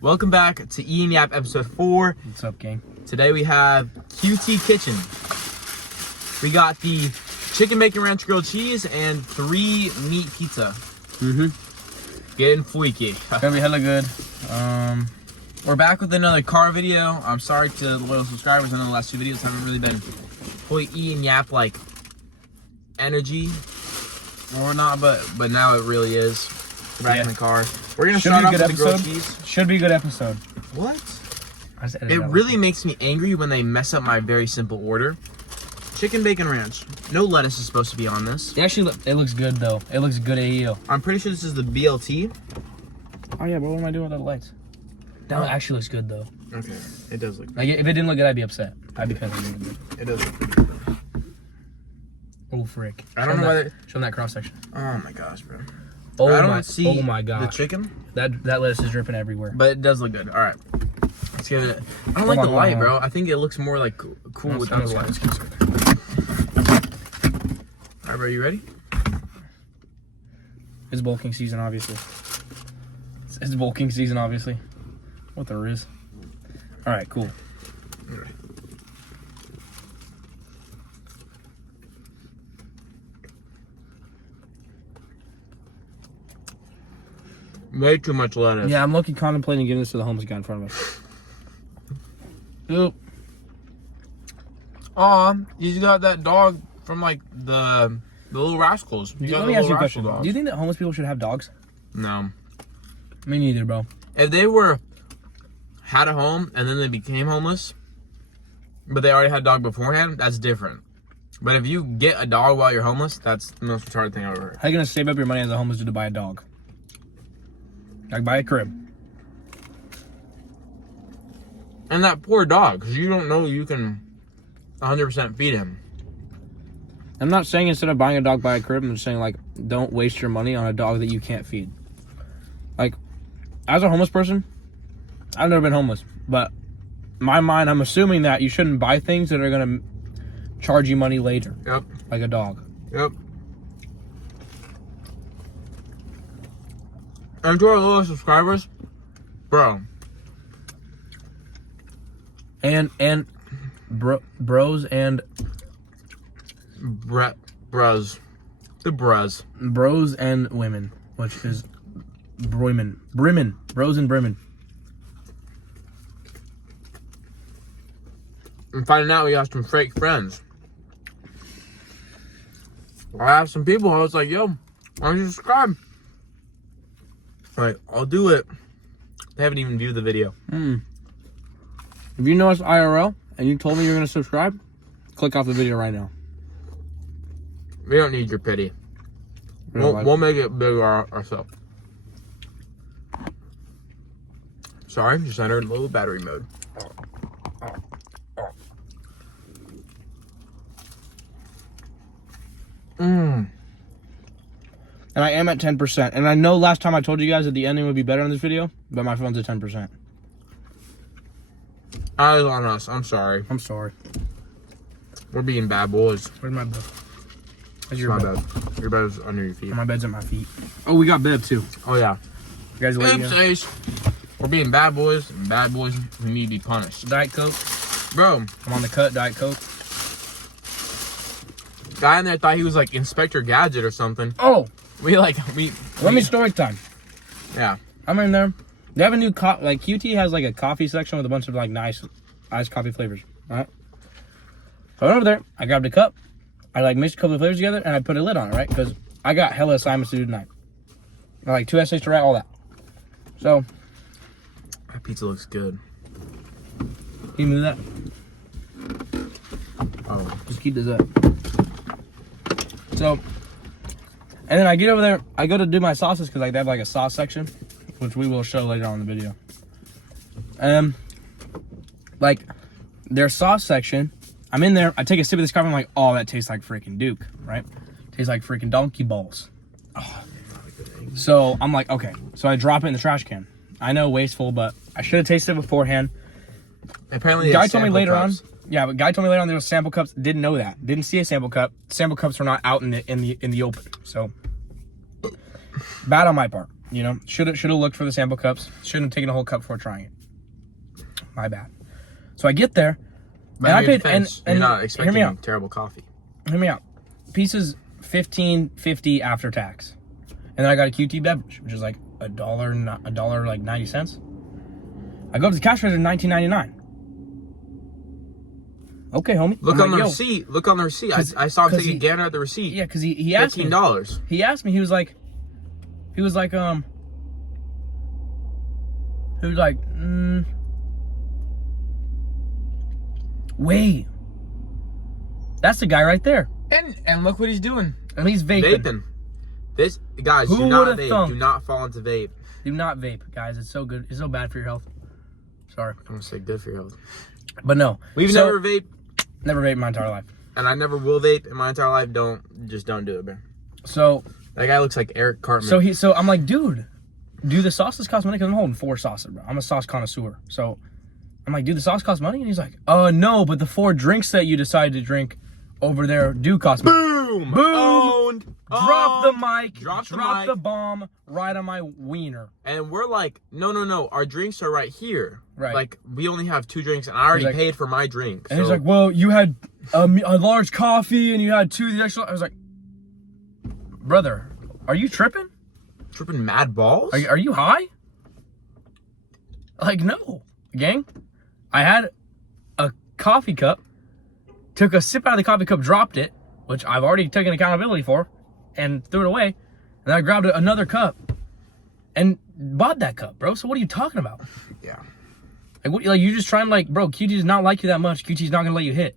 Welcome back to Eat&Yap episode 4. What's up, gang? Today we have QT Kitchen. We got the chicken bacon ranch grilled cheese and 3 meat pizza. Getting freaky. Gonna be hella good. We're back with another car video. I'm sorry to the loyal subscribers. I know the last 2 videos haven't really been fully Eat&Yap like energy or not, but now it really is. We're back in the car. We're gonna start off with the grilled cheese. Should be a good episode. What? It really makes me angry when they mess up my very simple order. Chicken bacon ranch. No lettuce is supposed to be on this. It looks good though. It looks good AEO. I'm pretty sure this is the BLT. Oh yeah, but what am I doing with the lights? That one actually looks good though. Okay, it does look good. Like if it didn't look good, I'd be upset. I'd be pissed. It does look good. Oh frick! I don't know why. Show them that cross section. Oh my gosh, bro. Oh I don't see oh my god. the chicken. That lettuce is dripping everywhere. But it does look good. All right, let's give it. I don't like the light, bro. I think it looks more like cool without the light. All right, bro, you ready? It's bulking season, obviously. It's bulking season, obviously. What there is. All right, cool. All right. Way too much lettuce. Yeah, I'm looking contemplating giving this to the homeless guy in front of us. Oop. Aw, he's got that dog from like the Little Rascals. Let me ask you a question. Do you think that homeless people should have dogs? No. Me neither, bro. If they had a home and then they became homeless, but they already had a dog beforehand, that's different. But if you get a dog while you're homeless, that's the most retarded thing I've ever heard. How are you gonna save up your money as a homeless dude to buy a dog? Like buy a crib. And that poor dog, because you don't know you can 100% feed him. I'm not saying instead of buying a dog, buy a crib. I'm just saying, like, don't waste your money on a dog that you can't feed. Like, as a homeless person, I've never been homeless, but in my mind, I'm assuming that you shouldn't buy things that are going to charge you money later. Yep. Like a dog. Yep. And to our little subscribers, bro. And bros and bros. The bros. Bros and women, which is Brimmen. Bros and Brimmen. I'm finding out we got some fake friends. I have some people, I was like, yo, why don't you subscribe? Like, I'll do it. They haven't even viewed the video. If you know us IRL and you told me you're going to subscribe, click off the video right now. We don't need your pity. We'll make it bigger ourselves. Sorry, just entered low battery mode. And I am at 10%. And I know last time I told you guys that the ending would be better on this video, but my phone's at 10%. Eyes on us. I'm sorry. I'm sorry. We're being bad boys. Where's my bed? Where's your bed? Your bed is under your feet. My bed's at my feet. Oh, we got bed too. Oh, yeah. You guys wait. We're being bad boys, and bad boys, we need to be punished. Diet Coke. Bro. I'm on the cut, Diet Coke. Guy in there thought he was like Inspector Gadget or something. Oh! Let me story time. Yeah. I'm in there. They have a new like QT has like a coffee section with a bunch of like nice iced coffee flavors. Alright. So I went over there, I grabbed a cup, I like mixed a couple of flavors together, and I put a lid on it, right? Because I got hella assignments to do tonight. I like 2 essays to write, all that. So that pizza looks good. Can you move that? Oh. Just keep this up. So, and then I get over there, I go to do my sauces because like they have like a sauce section, which we will show later on in the video. Like their sauce section, I'm in there, I take a sip of this coffee, I'm like, oh, that tastes like freaking Duke, right? Tastes like freaking donkey balls. Oh. So I'm like, okay. So I drop it in the trash can. I know, wasteful, but I should have tasted it beforehand. Apparently, the guy told me later on. Yeah, but guy told me later on there was sample cups. Didn't know that. Didn't see a sample cup. Sample cups were not out in the open. So bad on my part. You know, should have looked for the sample cups. Shouldn't have taken a whole cup before trying it. My bad. So I get there, But and I in your paid. defense, And you're not hear me expecting out. terrible coffee. Hear me out. Pieces $15.50 after tax, and then I got a QT beverage, which is like a dollar like 90 cents. I go up to the cash register, $19.99. Okay, homie. Look I'm on like, the yo. receipt. Look on the receipt. I saw him take a gander at the receipt. Yeah, because he asked me. $15. He asked me. He was like, wait, that's the guy right there, And look what he's doing. and he's vaping. Vaping. This guys, Who do not would've vape. thunk? Do not fall into vape. Do not vape, guys. It's so good. It's so bad for your health. Sorry, I'm gonna say good for your health. but no. We've So- never vaped, never vaped my entire life. and I never will vape in my entire life. Don't do it, bro. So That guy looks like Eric Cartman. So I'm like, dude, do the sauces cost money? Because I'm holding 4 sauces, bro. I'm a sauce connoisseur. So I'm like, dude, the sauce cost money? And he's like, no, but the 4 drinks that you decided to drink over there do cost money. Boom! Boom! Owned! Drop the Owned. mic. Drop the Drop mic. the bomb right on my wiener. And we're like, no. Our drinks are right here. Right. Like, we only have 2 drinks, and I already like- paid for my drink. And he's like, well, you had a large coffee and you had 2 of the extra. I was like, brother, are you tripping? tripping mad balls? Are you high? Like, no. Gang, I had a coffee cup, took a sip out of the coffee cup, dropped it, which I've already taken accountability for, and threw it away. And then I grabbed another cup and bought that cup, bro. So what are you talking about? Yeah. Like, what, like you just trying to, like, bro, QT does not like you that much. QT's not going to let you hit.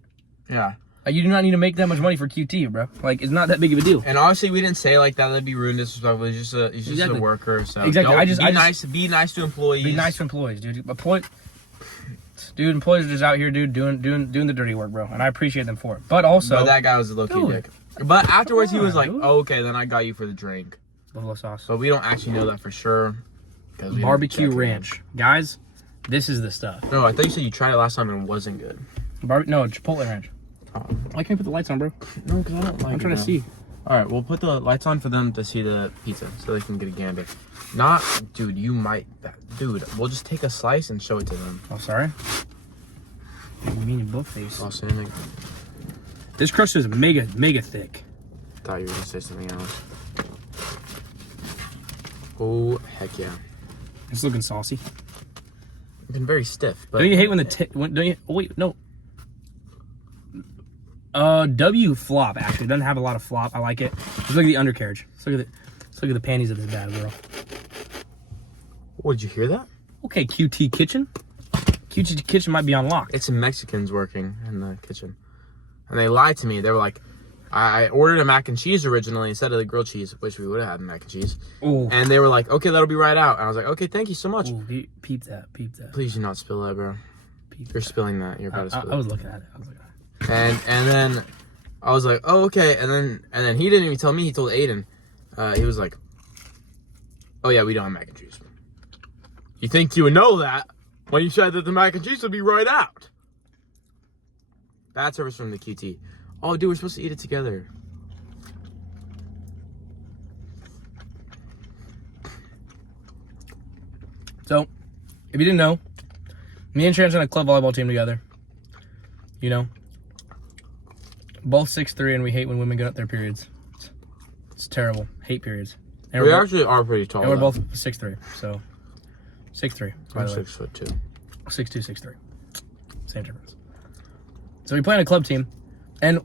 Yeah. Like, you do not need to make that much money for QT, bro. Like, it's not that big of a deal. And honestly, we didn't say it like that. That'd be rude and disrespectful. He's just Exactly. a worker. So Exactly. be nice to employees. Be nice to employees, dude. Employees are just out here, dude, doing the dirty work, bro. And I appreciate them for it. But also, But that guy was a low-key Dude. dick. But afterwards, he was on, like, dude. oh, okay, then I got you for the drink. buffalo sauce, But we don't actually know that for sure. 'Cause we didn't barbecue check it. ranch, guys. This is the stuff. No, I thought you said you tried it last time and it wasn't good. No, Chipotle ranch. Oh. Why can't you put the lights on, bro? No, because I don't like I'm trying to see. All right, we'll put the lights on for them to see the pizza so they can get a gander. Dude, dude, we'll just take a slice and show it to them. Oh, sorry. You mean your book face? Oh, anything? This crust is mega thick. Thought you were going to say something else. Oh, heck yeah. It's looking saucy. It's been very stiff, but... Don't you hate when don't you? Oh, wait, no. W flop actually doesn't have a lot of flop. I like it. Let's look at the undercarriage. Let's look at the panties of this bad girl. Oh, did you hear that? Okay, QT kitchen. QT kitchen might be unlocked. It's some Mexicans working in the kitchen. And they lied to me. They were like, I ordered a mac and cheese originally instead of the grilled cheese, which we would have had mac and cheese. Ooh. And they were like, okay, that'll be right out. And I was like, okay, thank you so much. Ooh, peep that. Please do not spill that, bro. You're spilling that. You're about to spill I it. was looking at it. And then I was like, oh, okay. And then he didn't even tell me. He told Aiden. He was like, oh, yeah, we don't have mac and cheese. You think you would know that when you said that the mac and cheese would be right out. Bad service from the QT. Oh, dude, we're supposed to eat it together. So, if you didn't know, me and Trans on a club volleyball team together. You know, both 6'3", and we hate when women get up their periods. It's terrible. Hate periods. And We actually are pretty tall. and we're though. both 6'3", so 6'3". By I'm the way, 6'2". 6'2", 6'3". Same difference. So we play on a club team, and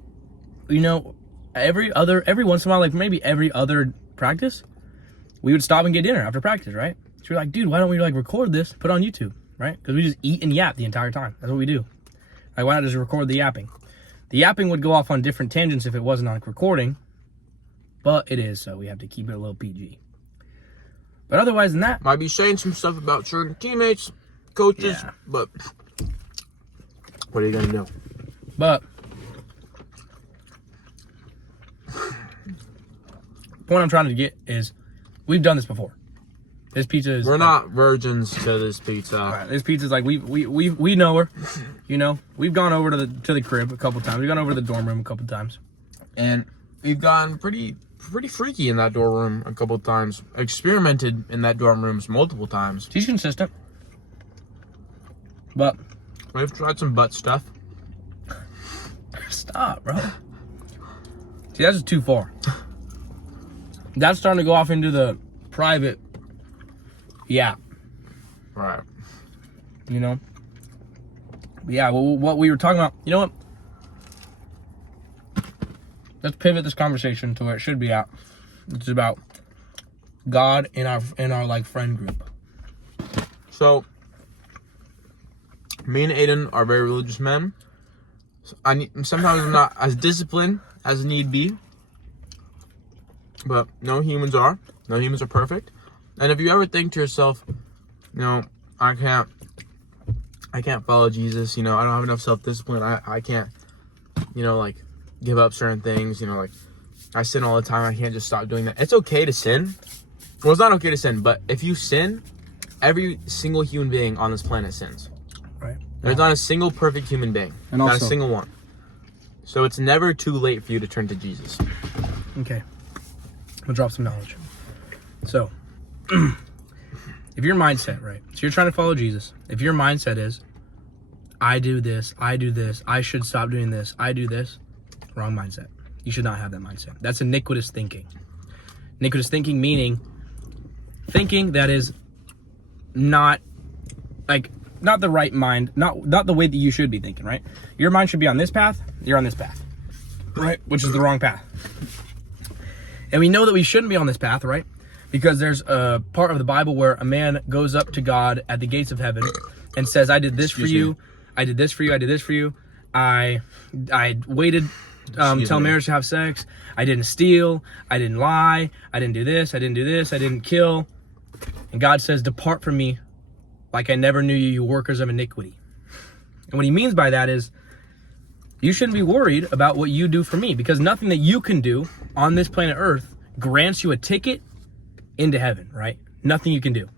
you know, every once in a while, like maybe every other practice, we would stop and get dinner after practice, right? So we're like, dude, why don't we like record this, put it on YouTube, right? Because we just eat and yap the entire time. That's what we do. Like, why not just record the yapping? The yapping would go off on different tangents if it wasn't on recording, but it is, so we have to keep it a little PG. But otherwise than that, Might be saying some stuff about certain teammates, coaches, Yeah. but what are you gonna do? but point I'm trying to get is we've done this before. This pizza is We're not virgins to this pizza. This pizza's like we know her, you know. We've gone over to the crib a couple times. We've gone over to the dorm room a couple times. And we've gotten pretty pretty freaky in that dorm room a couple of times. Experimented in that dorm rooms multiple times. She's consistent. But We've tried some butt stuff. stop, bro. See, that's just too far. That's starting to go off into the private. Yeah. Right. You know? But yeah, what we were talking about, you know what? Let's pivot this conversation to where it should be at. It's about God in our like friend group. So, me and Aiden are very religious men. Sometimes I'm not as disciplined as need be. But no humans are. No humans are perfect. And if you ever think to yourself, you know, I can't follow Jesus, you know, I don't have enough self-discipline, I can't, you know, like, give up certain things, you know, like, I sin all the time, I can't just stop doing that. It's okay to sin. Well, it's not okay to sin, but if you sin, every single human being on this planet sins. Right. There's not a single perfect human being. And not also, a single one. So it's never too late for you to turn to Jesus. Okay. We'll drop some knowledge. So, if your mindset, right? So you're trying to follow Jesus. If your mindset is, I do this, I should stop doing this, I do this, wrong mindset. You should not have that mindset. That's iniquitous thinking. Iniquitous thinking meaning thinking that is not the right mind, not the way that you should be thinking, right? Your mind should be on this path, you're on this path, right? Which is the wrong path. And we know that we shouldn't be on this path, right? Because there's a part of the Bible where a man goes up to God at the gates of heaven and says, I did this for you, I did this for you, I did this for you, I waited till marriage to have sex, I didn't steal, I didn't lie, I didn't do this, I didn't kill. And God says, depart from me, like I never knew you, you workers of iniquity. And what he means by that is, you shouldn't be worried about what you do for me, because nothing that you can do on this planet Earth grants you a ticket into heaven, right? Nothing you can do.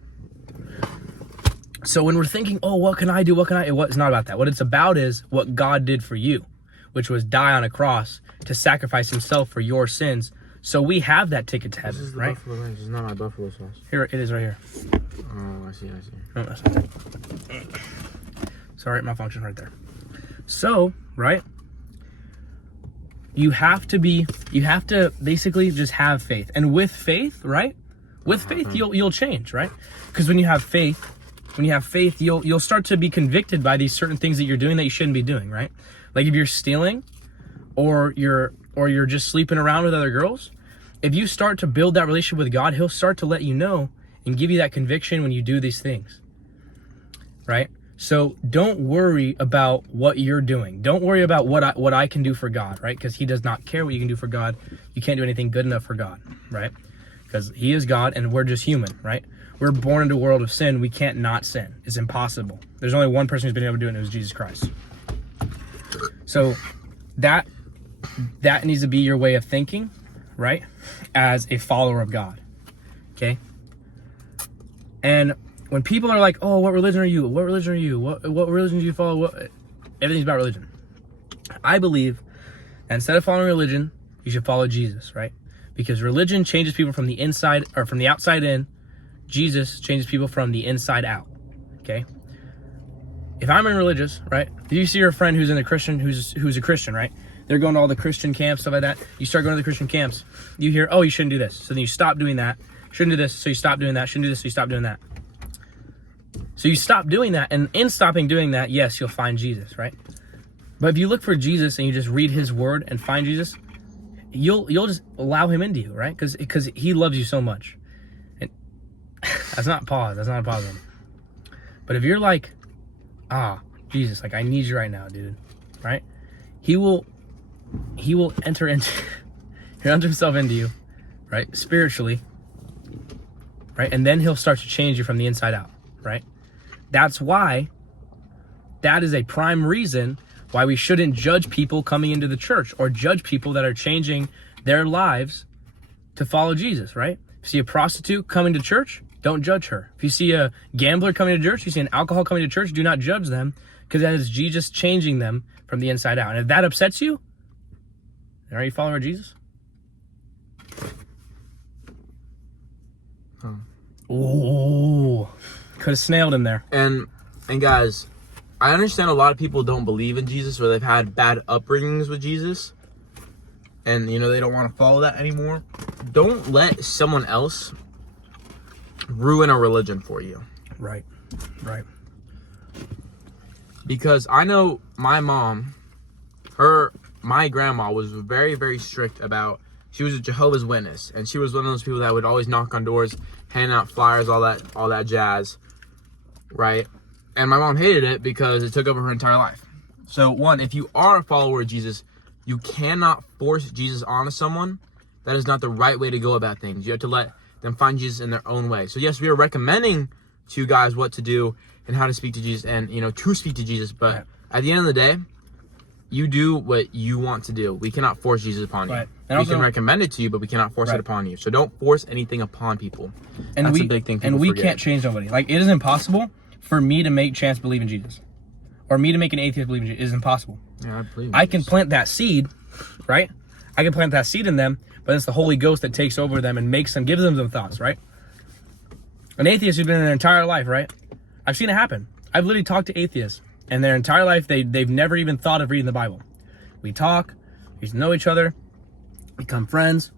So when we're thinking, oh, what can I do? It's not about that. What it's about is what God did for you, which was die on a cross to sacrifice himself for your sins. So we have that ticket to heaven, This is the right? buffalo ranch. This is not my buffalo sauce. Here, it is right here. Oh, I see. Oh, that's not it. Sorry, malfunction right there. So, right? You have to basically just have faith. And with faith, right? With faith, you'll change, right? Because when you have faith, you'll start to be convicted by these certain things that you're doing that you shouldn't be doing, right? Like if you're stealing or you're just sleeping around with other girls, if you start to build that relationship with God, he'll start to let you know and give you that conviction when you do these things, right? So don't worry about what you're doing. Don't worry about what I can do for God, right? Because he does not care what you can do for God. You can't do anything good enough for God, right? Because he is God and we're just human, right? We're born into a world of sin. We can't not sin. It's impossible. There's only one person who's been able to do it, and it was Jesus Christ. So that needs to be your way of thinking, right? As a follower of God, okay? And when people are like, oh, what religion are you? What religion are you? What religion do you follow? Everything's about religion. I believe that instead of following religion, you should follow Jesus, right? Because religion changes people from the inside or from the outside in. Jesus changes people from the inside out, okay? If I'm in religious, right? If you see your friend who's in a Christian, who's a Christian, right? They're going to all the Christian camps, stuff like that. You start going to the Christian camps. You hear, oh, you shouldn't do this. So then you stop doing that. Shouldn't do this, so you stop doing that. Shouldn't do this, so you stop doing that. So you stop doing that, and in stopping doing that, yes, you'll find Jesus, right? But if you look for Jesus and you just read his word and find Jesus, you'll just allow him into you, right? Because he loves you so much. And that's not a pause. But if you're like, Jesus, like I need you right now, dude, right? He will enter himself into you, right? Spiritually, right? And then he'll start to change you from the inside out, right? That's why that is a prime reason why we shouldn't judge people coming into the church or judge people that are changing their lives to follow Jesus, right? If you see a prostitute coming to church, don't judge her. If you see a gambler coming to church, you see an alcoholic coming to church, do not judge them, because that is Jesus changing them from the inside out. And if that upsets you, are you a follower of Jesus? Ooh, could have snailed him there. And guys, I understand a lot of people don't believe in Jesus, or they've had bad upbringings with Jesus, and you know they don't want to follow that anymore. Don't let someone else ruin a religion for you. Right. Because I know my mom, my grandma was very, very strict about, she was a Jehovah's Witness, and she was one of those people that would always knock on doors, handing out flyers, all that jazz, right? And my mom hated it because it took over her entire life. So one, if you are a follower of Jesus, you cannot force Jesus onto someone. That is not the right way to go about things. You have to let them find Jesus in their own way. So yes, we are recommending to you guys what to do and how to speak to Jesus, and to speak to Jesus, but at the end of the day, you do what you want to do. We cannot force Jesus upon you. And we also, can recommend it to you, but we cannot force it upon you. So don't force anything upon people. And that's a big thing people And we forget. can't change nobody. Like, it is impossible for me to make Chance believe in Jesus, or me to make an atheist believe in Jesus. It is impossible. Yeah, I believe in I can Jesus. plant that seed, right? I can plant that seed in them, but it's the Holy Ghost that takes over them and makes them, gives them some thoughts, right? An atheist who's been in their entire life, right? I've seen it happen. I've literally talked to atheists, and their entire life, they've never even thought of reading the Bible. We talk, we get to know each other, become friends,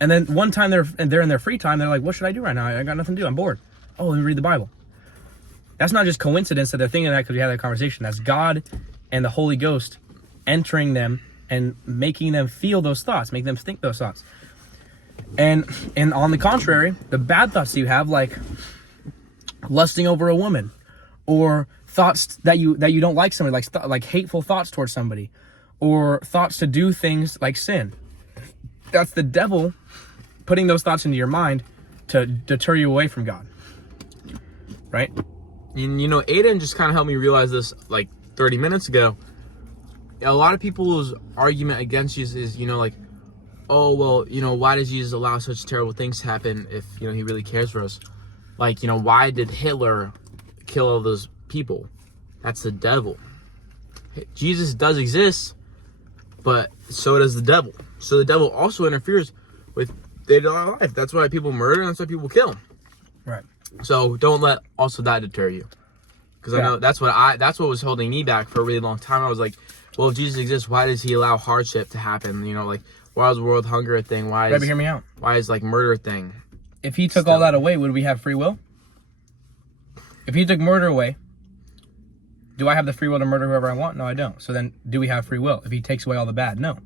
and then one time they're in their free time, they're like, what should I do right now? I got nothing to do. I'm bored. Oh, let me read the Bible. That's not just coincidence that they're thinking that because we had that conversation. That's God and the Holy Ghost entering them and making them feel those thoughts, making them think those thoughts. And on the contrary, the bad thoughts you have, like lusting over a woman, or thoughts that you don't like somebody, like hateful thoughts towards somebody, or thoughts to do things like sin. That's the devil putting those thoughts into your mind to deter you away from God. Right? Aiden just kind of helped me realize this like 30 minutes ago. A lot of people's argument against Jesus is, like, oh, well, why does Jesus allow such terrible things to happen if, he really cares for us? Like, why did Hitler kill all those people? That's the devil. Jesus does exist, but so does the devil. So the devil also interferes with day-to-day life. That's why people murder, and that's why people kill. Right. So don't let also that deter you. Because I know that's what was holding me back for a really long time. I was like, well, if Jesus exists, why does he allow hardship to happen? Like, why is world hunger a thing? Why is, hear me out. Why is like murder a thing? If he took all that away, would we have free will? If he took murder away, do I have the free will to murder whoever I want? No, I don't. So then, do we have free will? If he takes away all the bad? No.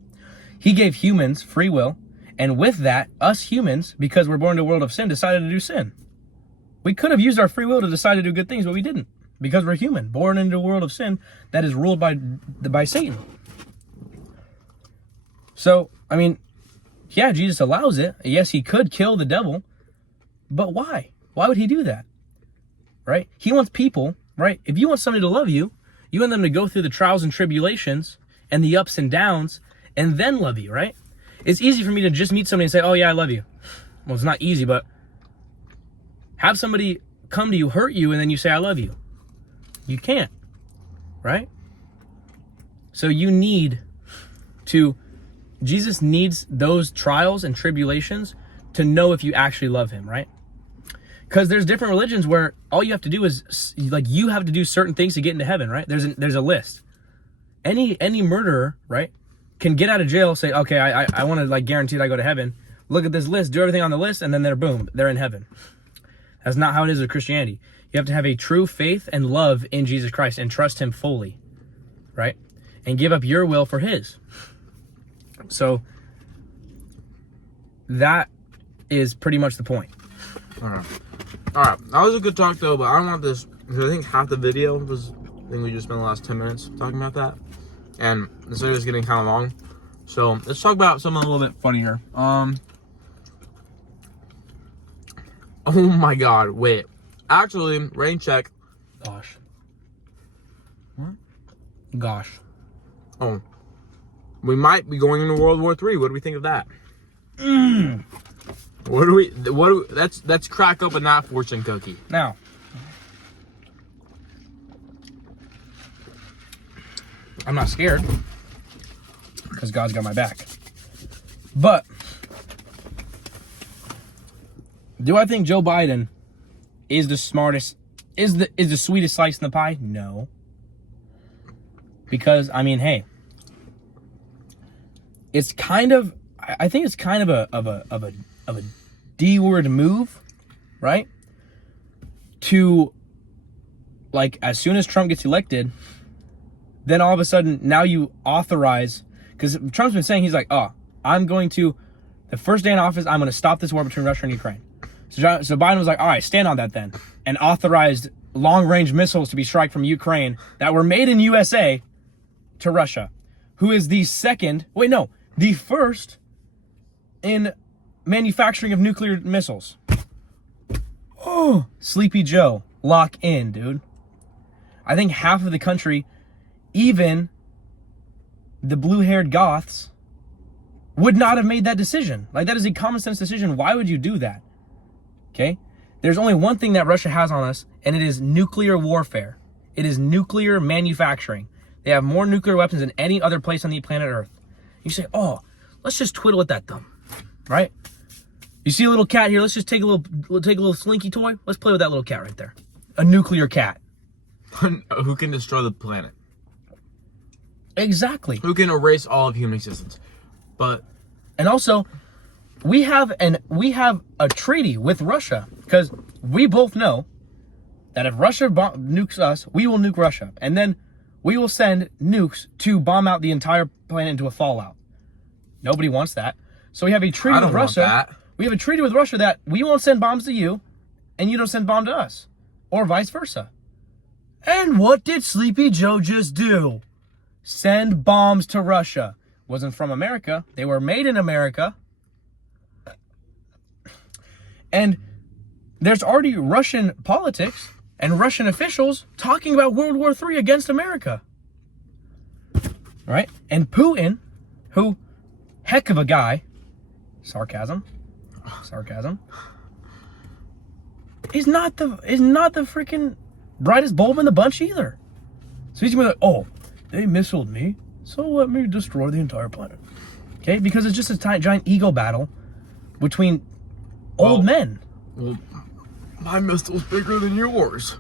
He gave humans free will, and with that, us humans, because we're born into a world of sin, decided to do sin. We could have used our free will to decide to do good things, but we didn't. Because we're human, born into a world of sin that is ruled by Satan. So, yeah, Jesus allows it. Yes, he could kill the devil, but why? Why would he do that? Right? He wants people, right? If you want somebody to love you, you want them to go through the trials and tribulations and the ups and downs and then love you, right? It's easy for me to just meet somebody and say, oh yeah, I love you. Well, it's not easy, but have somebody come to you, hurt you, and then you say, I love you. You can't, right? So Jesus needs those trials and tribulations to know if you actually love him, right? Because there's different religions where all you have to do is, like, you have to do certain things to get into heaven, right? There's a list. Any murderer, right, can get out of jail, say, okay, I want to, like, guaranteed I go to heaven. Look at this list, do everything on the list, and then they're in heaven. That's not how it is with Christianity. You have to have a true faith and love in Jesus Christ and trust him fully, right? And give up your will for his. So that is pretty much the point. All right. That was a good talk, though, but I don't want this, because I think half the video was, I think we just spent the last 10 minutes talking about that. And this video is getting kind of long. So let's talk about something a little bit funnier. Oh my God, wait. Actually, rain check. Gosh. What? Gosh. Oh. We might be going into World War III. What do we think of that? Let's crack open that fortune cookie. Now, I'm not scared because God's got my back. But Do I think Joe Biden is the smartest, is the sweetest slice in the pie? No. Because, I mean, hey, it's kind of, I think it's kind of a D-word move, right? To, like, as soon as Trump gets elected, then all of a sudden, now you authorize, because Trump's been saying, he's like, oh, I'm going to, the first day in office, I'm going to stop this war between Russia and Ukraine. So Biden was like, all right, stand on that then, and authorized long-range missiles to be struck from Ukraine that were made in USA to Russia, who is the first in manufacturing of nuclear missiles. Oh, Sleepy Joe, lock in, dude. I think half of the country, even the blue-haired goths, would not have made that decision. Like, that is a common sense decision. Why would you do that? Okay? There's only one thing that Russia has on us, and it is nuclear warfare. It is nuclear manufacturing. They have more nuclear weapons than any other place on the planet Earth. You say, oh, let's just twiddle at that thumb, right? You see a little cat here, let's just take a little slinky toy. Let's play with that little cat right there. A nuclear cat. Who can destroy the planet? Exactly. Who can erase all of human existence? And also, we have a treaty with Russia, because we both know that if Russia nukes us, we will nuke Russia, and then we will send nukes to bomb out the entire planet into a fallout. Nobody wants that. So we have a treaty with Russia. Want that. We have a treaty with Russia that we won't send bombs to you, and you don't send bombs to us, or vice versa. And what did Sleepy Joe just do? Send bombs to Russia. Wasn't from America. They were made in America. And there's already Russian politics and Russian officials talking about World War III against America. Right? And Putin, who, heck of a guy, sarcasm, is not the freaking brightest bulb in the bunch either. So he's gonna be like, oh, they missiled me, so let me destroy the entire planet. Okay? Because it's just a giant ego battle between old men. Well, my missile's bigger than yours.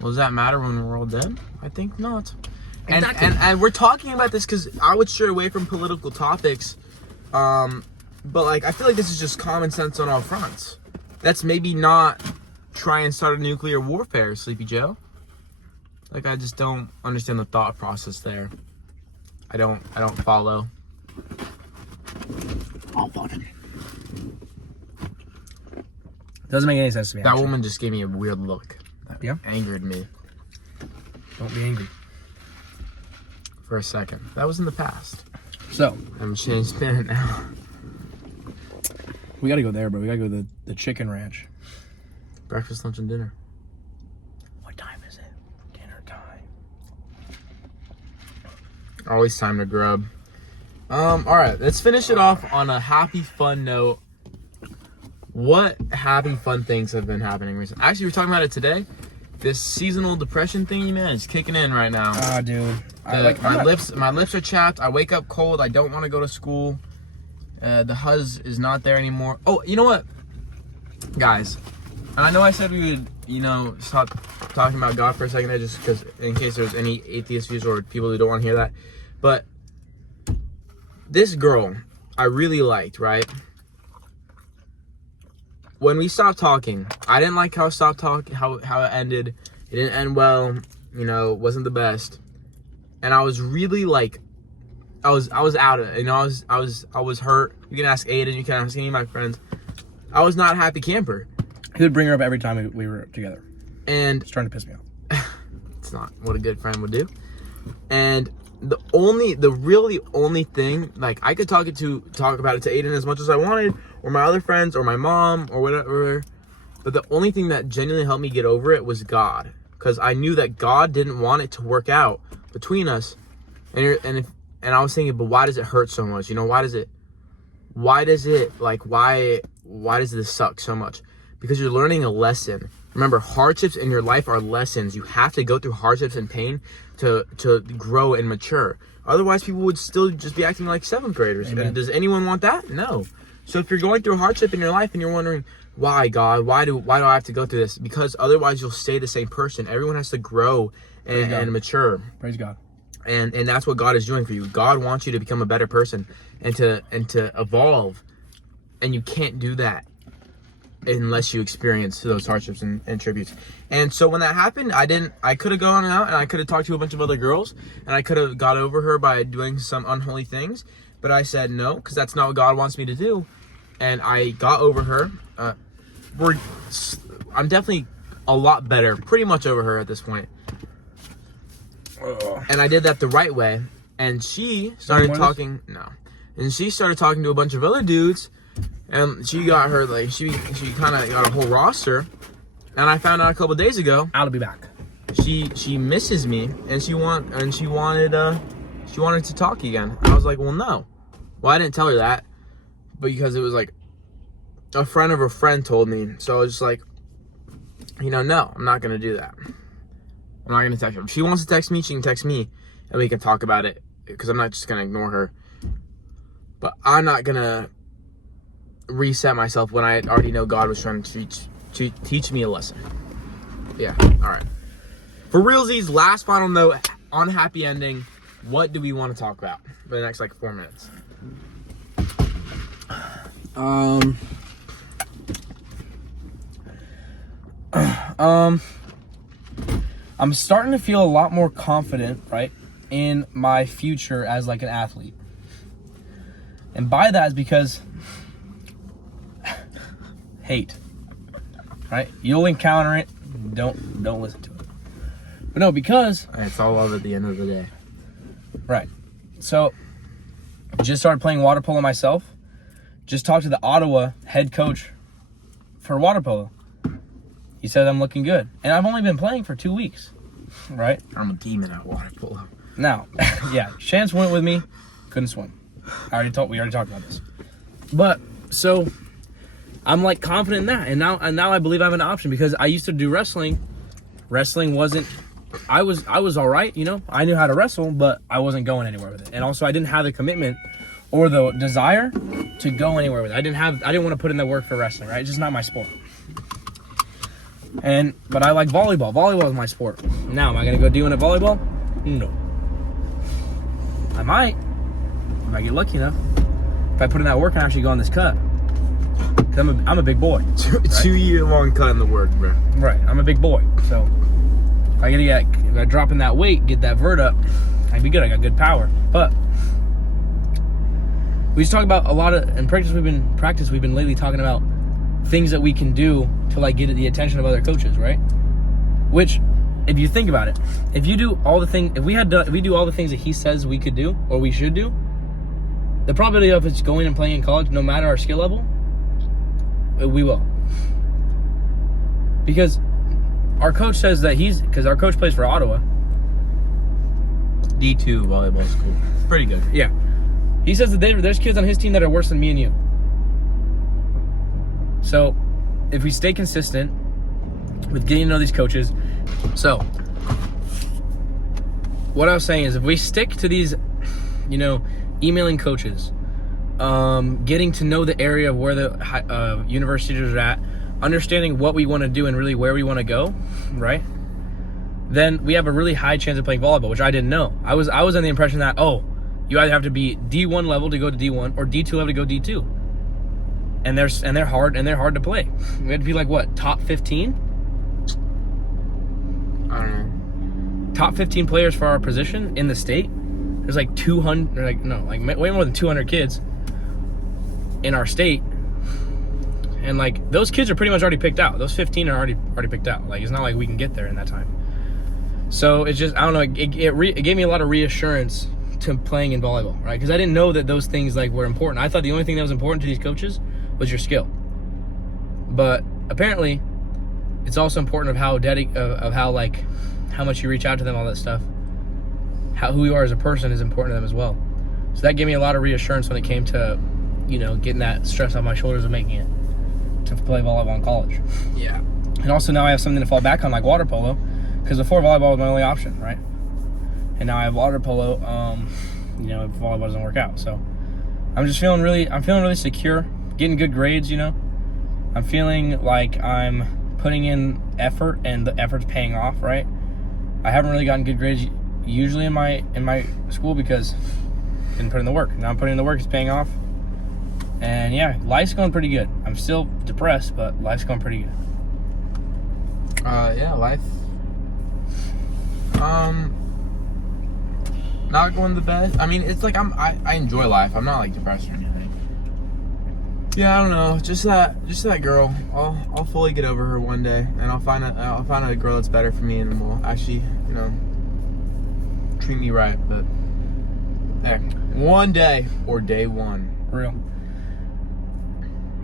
Well, does that matter when we're all dead? I think not. Exactly. And we're talking about this because I would stray away from political topics. But like, I feel like this is just common sense on all fronts. Let's maybe not try and start a nuclear warfare, Sleepy Joe. Like, I just don't understand the thought process there. I don't follow. Doesn't make any sense to me. That woman just gave me a weird look. That Yeah? angered me Don't be angry. for a second. That was in the past. So, I'm changed spirit now. we gotta go there, bro. We gotta go to the chicken ranch. Breakfast, lunch, and dinner. What time is it? Dinner time. Always time to grub. All right, let's finish it off on a happy, fun note. What happy, fun things have been happening recently? Actually, we were talking about it today. This seasonal depression thingy, man, is kicking in right now. Ah, dude. My lips are chapped. I wake up cold. I don't want to go to school. The huzz is not there anymore. Oh, you know what, guys? And I know I said we would, stop talking about God for a second there, just because in case there's any atheist views or people who don't want to hear that. But this girl I really liked, right? When we stopped talking, I didn't like how it stopped talking, how it ended. It didn't end well. It wasn't the best. And I was really like, I was out of it. I was hurt. You can ask Aiden. You can ask any of my friends. I was not a happy camper. He would bring her up every time we were together. And it's starting to piss me off. It's not what a good friend would do. And the really only thing, like, I could talk about it to Aiden as much as I wanted, or my other friends, or my mom, or whatever. But the only thing that genuinely helped me get over it was God, because I knew that God didn't want it to work out between us. And I was thinking, but why does it hurt so much? Why does this suck so much? Because you're learning a lesson. Remember, hardships in your life are lessons. You have to go through hardships and pain to grow and mature. Otherwise, people would still just be acting like 7th graders. Amen. And does anyone want that? No. So if you're going through hardship in your life and you're wondering, why, God? Why do I have to go through this? Because otherwise you'll stay the same person. Everyone has to grow and mature. Praise God. And that's what God is doing for you. God wants you to become a better person and to evolve. And you can't do that unless you experience those hardships and tributes. And so when that happened, I could have gone out and I could have talked to a bunch of other girls and I could have got over her by doing some unholy things. But I said no, because that's not what God wants me to do. And I got over her. I'm definitely a lot better, pretty much over her at this point. And I did that the right way. And she started talking. No. And she started talking to a bunch of other dudes. And she got her, like, she kind of got a whole roster. And I found out a couple days ago. I'll be back. She misses me, and she wanted to talk again. I was like, well, no. Well, I didn't tell her that, but because it was like a friend of a friend told me. So I was just like, no, I'm not gonna do that. I'm not gonna text her. If she wants to text me, she can text me, and we can talk about it. Because I'm not just gonna ignore her. But I'm not gonna reset myself when I already know God was trying to teach me a lesson. Yeah, all right. For realsies, last final note on happy ending. What do we want to talk about for the next 4 minutes? I'm starting to feel a lot more confident, right, in my future as an athlete. And by that is because hate, right? You'll encounter it. Don't listen to it. But no, because it's all love at the end of the day. Right. So just started playing water polo myself. Just talked to the Ottawa head coach for water polo. He said I'm looking good. And I've only been playing for 2 weeks. Right? I'm a demon at water polo. Now, yeah, Chance went with me, couldn't swim. We already talked about this. But so I'm confident in that. And now I believe I have an option because I used to do wrestling. Wrestling wasn't I was all right, I knew how to wrestle, but I wasn't going anywhere with it. And also I didn't have the commitment or the desire to go anywhere with it. I didn't want to put in the work for wrestling, right? It's just not my sport. But I like volleyball. Volleyball is my sport. Now, am I going to go D1 at volleyball? No. I might. If I get lucky enough. If I put in that work and actually go on this cut. Because I'm a big boy. Right? 2 year long cut in the work, bro. Right. I'm a big boy. So if I drop in that weight, get that vert up, I'd be good. I got good power. But we just talk about a lot of, in practice we've been lately talking about things that we can do to get the attention of other coaches, right? Which, if you think about it, if we do all the things that he says we could do or we should do, the probability of us going and playing in college, no matter our skill level, we will. Because our coach says that because our coach plays for Ottawa. D2 volleyball school. Pretty good. Yeah. He says that there's kids on his team that are worse than me and you. So, if we stay consistent with getting to know these coaches. So, what I was saying is if we stick to these, emailing coaches, getting to know the area of where the universities are at, understanding what we want to do and really where we want to go, right? Then we have a really high chance of playing volleyball, which I didn't know. I was under the impression that, you either have to be D1 level to go to D1 or D2 level to go D2. And they're hard to play. We had to be top 15? I don't know. Top 15 players for our position in the state. There's 200, way more than 200 kids in our state. And those kids are pretty much already picked out. Those 15 are already picked out. It's not like we can get there in that time. So it's just, I don't know, it gave me a lot of reassurance to playing in volleyball, right? Because I didn't know that those things were important. I thought the only thing that was important to these coaches was your skill. But apparently it's also important of how much you reach out to them, all that stuff. Who you are as a person is important to them as well. So that gave me a lot of reassurance when it came to, getting that stress off my shoulders of making it to play volleyball in college. Yeah. And also now I have something to fall back on, like water polo, because before volleyball was my only option, right? And now I have water polo, if volleyball doesn't work out. So I'm feeling really secure, getting good grades, I'm feeling like I'm putting in effort and the effort's paying off, right? I haven't really gotten good grades usually in my school because I didn't put in the work. Now I'm putting in the work, it's paying off. And yeah, life's going pretty good. I'm still depressed, but life's going pretty good. Yeah, life. Not going the best. I mean, it's like I enjoy life. I'm not like depressed or anything. Yeah, I don't know. Just that girl. I'll fully get over her one day, and I'll find a girl that's better for me, and will actually, treat me right. But heck, one day or day one. Real.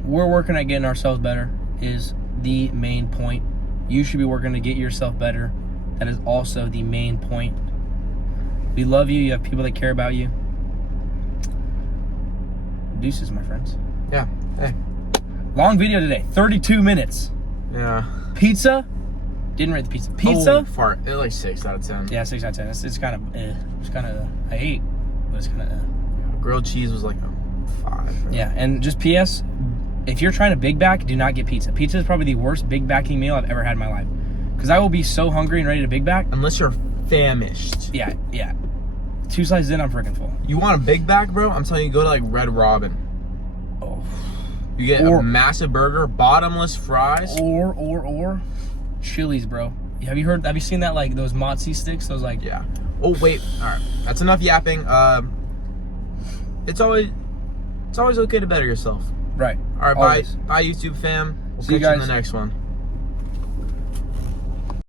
We're working at getting ourselves better is the main point. You should be working to get yourself better. That is also the main point. We love you. You have people that care about you. Deuces, my friends. Yeah. Hey. Long video today. 32 minutes. Yeah. Pizza. Didn't rate the pizza. Pizza. Oh, fart. It's like 6 out of 10. Yeah, 6 out of 10. It's kind of. It's kind of. I ate, but it's kind of. Grilled cheese was like a 5. Yeah, and just P.S. If you're trying to big back, do not get pizza. Pizza is probably the worst big backing meal I've ever had in my life. Because I will be so hungry and ready to big back. Unless you're famished. Yeah. 2 slices in, I'm freaking full. You want a big back, bro? I'm telling you, go to like Red Robin. Oh. You get a massive burger, bottomless fries. Or Chili's, bro. Have you seen that, like, those mozzie sticks? Those, like... Yeah. Oh, wait. All right. That's enough yapping. It's always okay to better yourself. Right. All right, Always. bye YouTube fam. We'll See you catch you in guys. the next one.